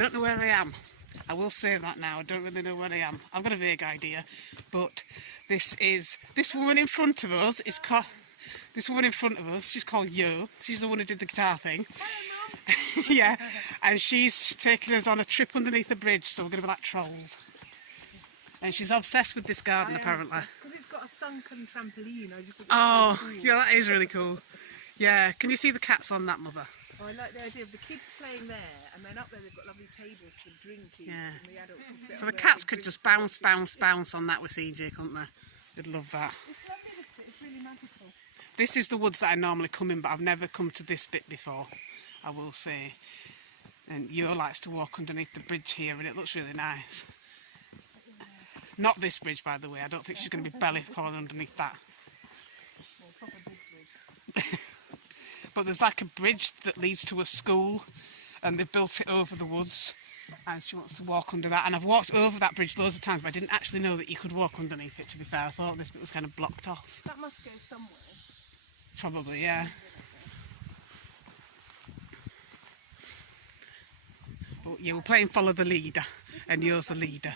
don't know where I am. I will say that now. I don't really know where I am. I've got a vague idea, but this woman in front of us is she's called Yo. She's the one who did the guitar thing. Yeah, and she's taking us on a trip underneath the bridge, so we're going to be like trolls. And she's obsessed with this garden, apparently. Because it's got a sunken trampoline. Oh, yeah, that is really cool. Yeah, can you see the cats on that, Mother? Oh, I like the idea of the kids playing there, and then up there they've got lovely tables for drinking. Yeah. And the adults can sit So on the there cats and could drink just some bounce on that with CJ, couldn't they? They'd love that. It's lovely, it's really magical. This is the woods that I normally come in, but I've never come to this bit before, I will say. And Yo likes to walk underneath the bridge here, and it looks really nice. Not this bridge, by the way. I don't think she's going to be belly crawling underneath that. No, proper big bridge. But there's like a bridge that leads to a school, and they've built it over the woods, and she wants to walk under that. And I've walked over that bridge loads of times, but I didn't actually know that you could walk underneath it, to be fair. I thought this bit was kind of blocked off. That must go somewhere. Probably, yeah. But yeah, we're playing follow the leader, and Yo's the leader.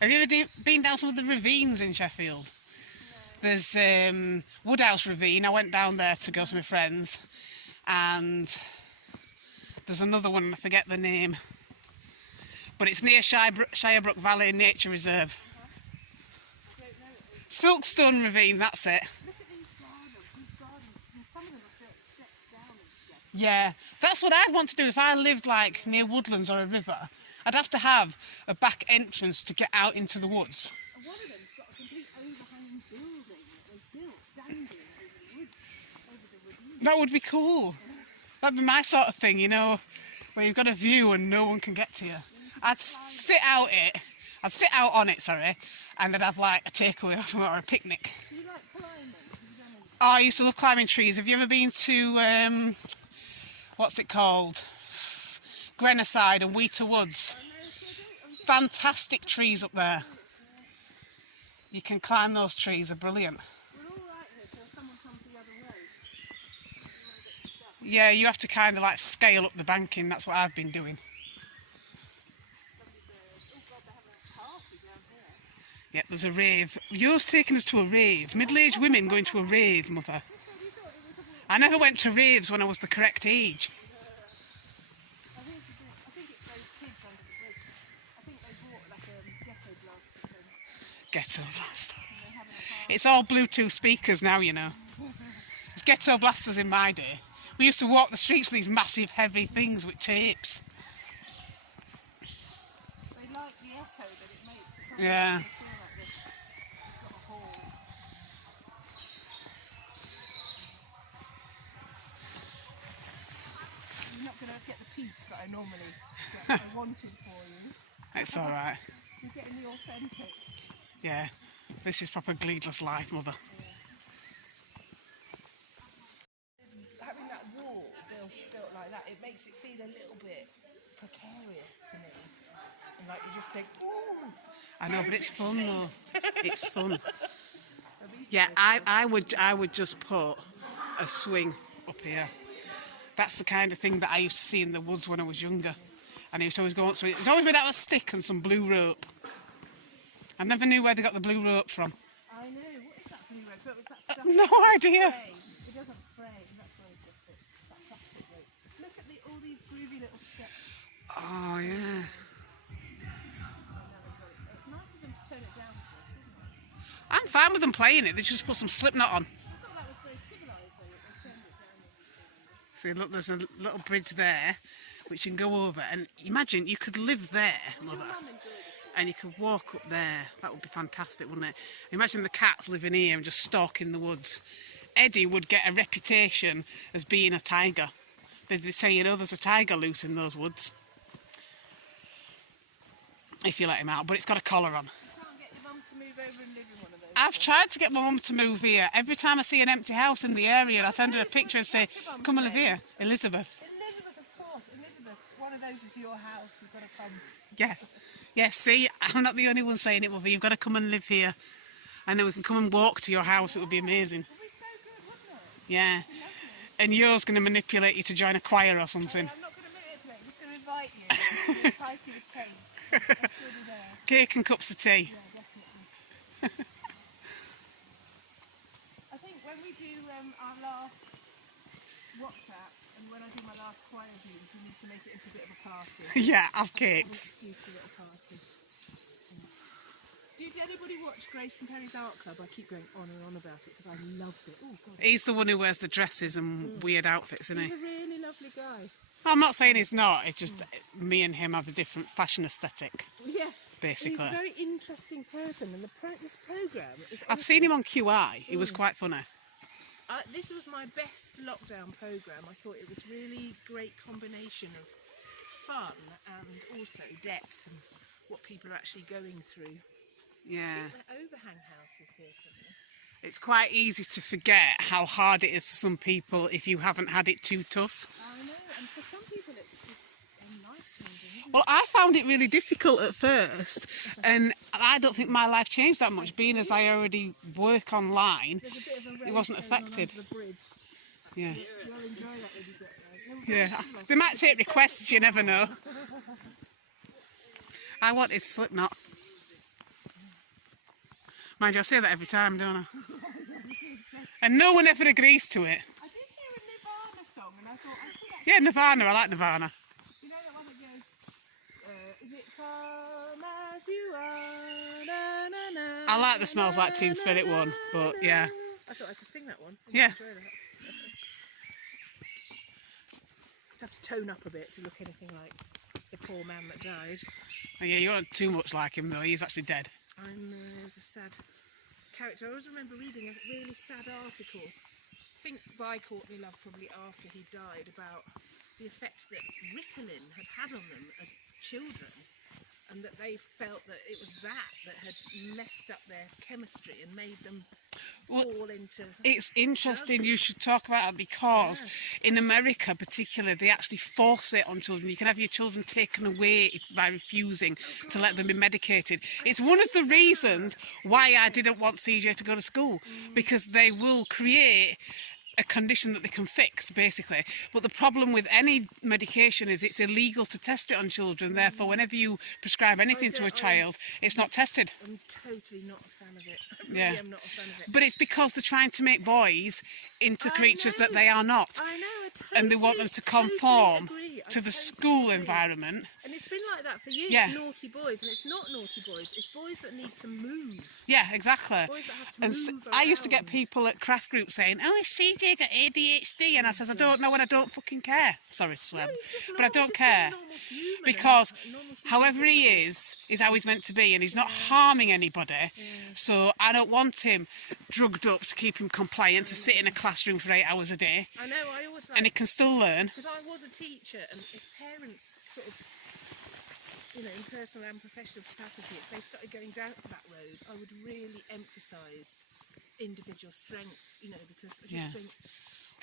Have you ever been down some of the ravines in Sheffield? There's Woodhouse Ravine. I went down there to go to my friends, and there's another one, I forget the name, but it's near Shirebrook Valley Nature Reserve. Silkstone Ravine, that's it. Look at these gardens, and some of them are steps down and stuff. Yeah, that's what I'd want to do if I lived like near woodlands or a river. I'd have to have a back entrance to get out into the woods. And one of them's got a complete overhanging building that was built standing over the ravine. That would be cool. That'd be my sort of thing, you know, where you've got a view and no one can get to you. I'd sit out on it, and I'd have like a takeaway or something, or a picnic. Do you like climbing? Oh, I used to love climbing trees. Have you ever been to, what's it called? Grenoside and Wheater Woods. Fantastic trees up there. You can climb those trees, they're brilliant. We're all right here till someone comes the other way. Yeah, you have to kind of like scale up the banking, that's what I've been doing. Oh God, they're having a party down here. Yeah, there's a rave. Yo's taking us to a rave. Middle-aged women going to a rave, Mother. I never went to raves when I was the correct age. I think it's those kids under the bridge. I think they brought like a ghetto blaster thing. Ghetto blaster. It's all Bluetooth speakers now, you know. There's ghetto blasters in my day. We used to walk the streets with these massive heavy things with tapes. They like the echo that it makes. Yeah. Feel like this. It's got a hole. You're not going to get the piece that I normally get. I wanted for you. It's alright. You're getting the authentic. Yeah. This is proper gleedless life, Mother. Having that wall built like that, it makes it feel a little bit precarious to me. And like you just think, ooh. I know, but it's fun though. It's fun. Yeah, I would just put a swing up here. That's the kind of thing that I used to see in the woods when I was younger. And I used to always go up to it. It's always been out of a stick and some blue rope. I never knew where they got the blue rope from. I know, what is that blue rope? What was that stuff? No idea. It doesn't fray, that's why it's just that plastic rope. Look at all these groovy little steps. Oh, yeah. It's nice of them to turn it down a bit, isn't it? I'm fine with them playing it. They just put some slip knot on. I thought that was very civilised though, that they turned it down. See, look, there's a little bridge there which you can go over. And imagine you could live there, Mother, and you could walk up there. That would be fantastic, wouldn't it? Imagine the cats living here and just stalking the woods. Eddie would get a reputation as being a tiger. They'd be saying, oh, there's a tiger loose in those woods. If you let him out, but it's got a collar on. You can't get your mum to move over and live in one of those. I've tried to get my mum to move here. Every time I see an empty house in the area, I send her a picture and say, come and live here. Elizabeth. Elizabeth, of course. Elizabeth, one of those is your house. You've got to come. Yeah. Yeah, see, I'm not the only one saying it, Mother. You've got to come and live here. And then we can come and walk to your house. It would be amazing. It would be so good, wouldn't it? Yeah. And Yo's going to manipulate you to join a choir or something. I'm not going to manipulate. Just Spicy with cake. That's really there. Cake and cups of tea. Yeah, definitely. I think when we do our last WhatsApp and when I do my last choir views, we need to make it into a bit of a party. Yeah, have An cakes. excuse for a little party. Did anybody watch Grace and Perry's Art Club? I keep going on and on about it because I loved it. Oh God. He's the one who wears the dresses and weird outfits, isn't he? He's a really lovely guy. I'm not saying he's not, it's just me and him have a different fashion aesthetic, Yeah. basically. He's a very interesting person, and this programme is... I've seen him on QI, it was quite funny. This was my best lockdown programme. I thought it was really great combination of fun and also depth and what people are actually going through. Yeah. The overhang house is here somewhere. It's quite easy to forget how hard it is for some people if you haven't had it too tough. I know, and for some people it's life-changing. Well, I found it really difficult at first, and I don't think my life changed that much, being as I already work online. There's a bit of a It wasn't race going on affected. under the bridge. Yeah. You'll enjoy that when you get there. Yeah, they might take requests, you never know. I wanted Slipknot. Mind you, I say that every time, don't I? And no one ever agrees to it. I did hear a Nirvana song and I thought, I think Yeah, Nirvana, I like Nirvana. you know that one that goes, is it come as you are, na, na, na, I like the Smells Like Teen Spirit one, but yeah. I thought I could sing that one. I Yeah. enjoy that. Have to tone up a bit to look anything like the poor man that died. Oh, yeah, you aren't too much like him though, he's actually dead. It was a sad character. I always remember reading a really sad article, I think by Courtney Love probably after he died, about the effect that Ritalin had on them as children, and that they felt that it was that had messed up their chemistry and made them fall into... It's interesting you should talk about it because in America particularly they actually force it on children. You can have your children taken away by refusing to let them be medicated. It's one of the reasons why I didn't want CJ to go to school, because they will create a condition that they can fix, basically. But the problem with any medication is it's illegal to test it on children. Therefore, whenever you prescribe anything to a child, it's not tested. I'm totally not a fan of it. I really Yeah. am not a fan of it. But it's because they're trying to make boys into I creatures that know. they are not. I know, I totally, And they want them to totally conform agree. I to the totally school agree. environment. And it's been like that for years, Yeah. naughty boys, and it's not naughty boys, it's boys that need to move. Yeah, exactly. Boys that have to And move I used to get around. people at craft groups saying, "Oh, is CJ got ADHD?" And I says, "I don't know, and I don't fucking care." Sorry to swear, No, he's just but I normal, don't just care. a normal human and Because a normal human however he being. is how he's meant to be, and he's not harming anybody. So I don't want him drugged up to keep him compliant to sit in a classroom for 8 hours a day, I know, I always and he like, can still learn. because I was a teacher, and if parents sort of, you know, in personal and professional capacity, if they started going down that road, I would really emphasise individual strengths, you know, because I just Yeah. think...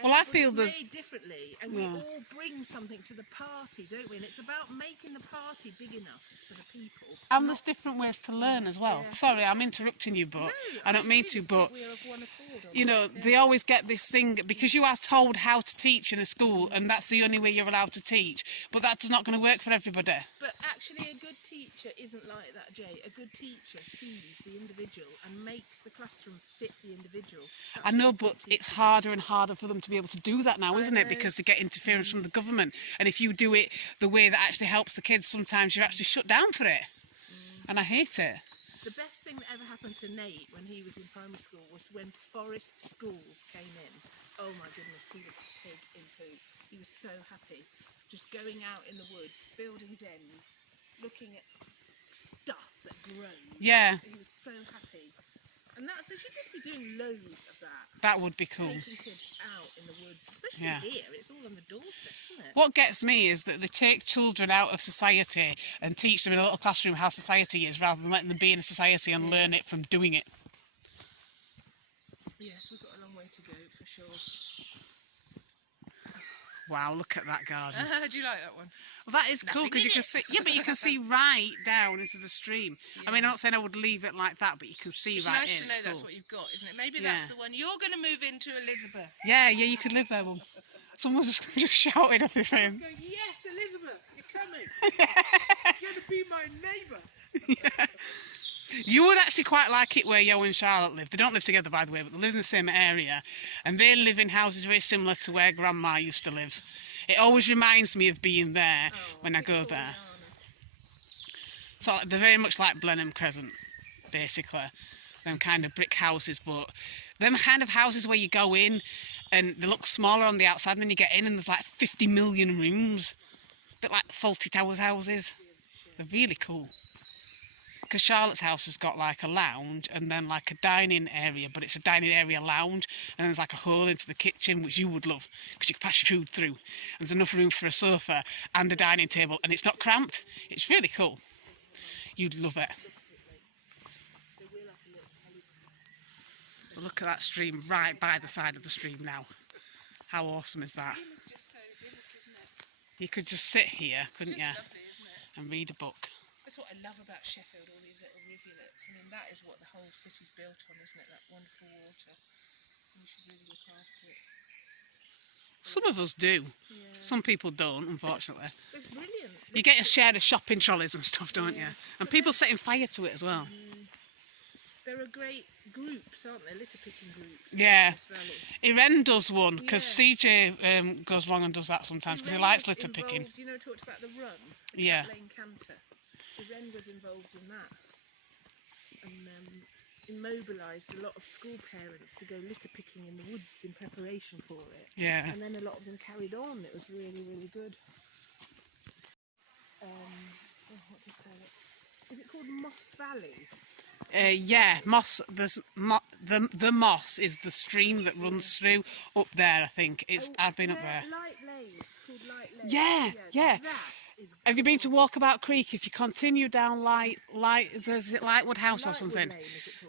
Well, I everybody's feel there's- made differently, and Yeah. we all bring something to the party, don't we? And it's about making the party big enough for the people. And there's different ways to learn as well. Yeah. Sorry, I'm interrupting you, but I don't mean to, but We're of one accord on you know, this, they always get this thing, because you are told how to teach in a school and that's the only way you're allowed to teach, but that's not going to work for everybody. But actually a good teacher isn't like that, Jay. A good teacher sees the individual and makes the classroom fit the individual. That's I know, what a good but it's teacher harder and harder for them to be able to do that now, isn't it? know. Because they get interference from the government, and if you do it the way that actually helps the kids, sometimes you're actually shut down for it. And I hate it. The best thing that ever happened to Nate when he was in primary school was when Forest Schools came in. Oh my goodness, he was a pig in poo. He was so happy. Just going out in the woods, building dens, looking at stuff that grows. Yeah, He was so happy. And they should just be doing loads of that. that would be cool. Taking kids out in the woods, especially Yeah. here. It's all on the doorstep, isn't it? What gets me is that they take children out of society and teach them in a little classroom how society is, rather than letting them be in a society and learn it from doing it. Yes, we've got a long way to go for sure. Wow, look at that garden. Do you like that one? Well, that is cool Nothing because you in can it. see. Yeah, but you can see right down into the stream. I mean, I'm not saying I would leave it like that, but you can see It's right nice in. to know It's that's cool. what you've got, isn't it? Maybe Yeah. that's the one. You're going to move into Elizabeth. Yeah, you could live there, Mum. Someone just shouted at me. Going, yes, Elizabeth, you're coming. You're going to be my neighbour. You would actually quite like it where Yo and Charlotte live. They don't live together, by the way, but they live in the same area. And they live in houses very similar to where Grandma used to live. It always reminds me of being there when I go there. So they're very much like Blenheim Crescent, basically. Them kind of brick houses, but them kind of houses where you go in and they look smaller on the outside, and then you get in and there's like 50 million rooms. A bit like Fawlty Towers houses. They're really cool. Because Charlotte's house has got like a lounge and then like a dining area, but it's a dining area lounge, and there's like a hole into the kitchen, which you would love because you can pass your food through. And there's enough room for a sofa and a dining table, and it's not cramped. It's really cool. You'd love it. But look at that stream right by the side of the stream now. How awesome is that? You could just sit here, couldn't you, and read a book. That's what I love about Sheffield, all these little rivulets. I mean, that is what the whole city's built on, isn't it? That wonderful water. We should really look after it. Some of us do. Yeah. Some people don't, unfortunately. They're brilliant. You get a share of shopping trolleys and stuff, don't you? And people setting fire to it as well. They're a great groups, aren't they? Litter picking groups. Yeah. Irene does one, because CJ goes along and does that sometimes, because he likes litter picking. You know, talked about the run? Yeah. Lane Canter. Irene was involved in that, and immobilised a lot of school parents to go litter picking in the woods in preparation for it. Yeah. And then a lot of them carried on. It was really, really good. What do you call it? Is it called Moss Valley? Yeah, Moss. There's the Moss is the stream that runs through up there. I think it's. I've been up there. Light Lane. It's called Light Lane. Yeah. That Have you been to Walkabout Creek? If you continue down is it Lightwood House or something? Lane,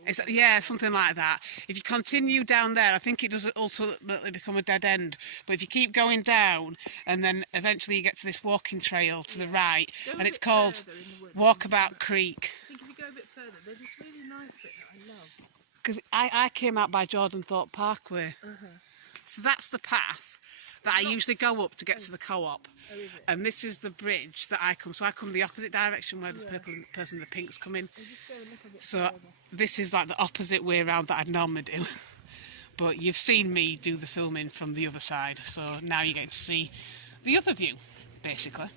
is it called? Yeah, something like that. If you continue down there, I think it does ultimately become a dead end. But if you keep going down, and then eventually you get to this walking trail to the right, and it's called Walkabout Creek. I think if you go a bit further, there's this really nice bit that I love. Because I came out by Jordan Thorpe Parkway. So that's the path that I usually go up to get to the co-op. Oh, is it? And this is the bridge that I come. So I come the opposite direction where this person in the pink's coming. So this is like the opposite way around that I'd normally do. But you've seen me do the filming from the other side. So now you're getting to see the other view, basically.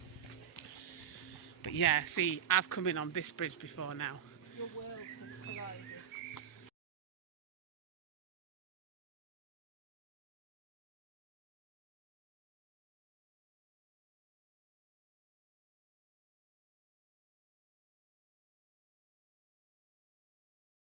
But yeah, see, I've come in on this bridge before now.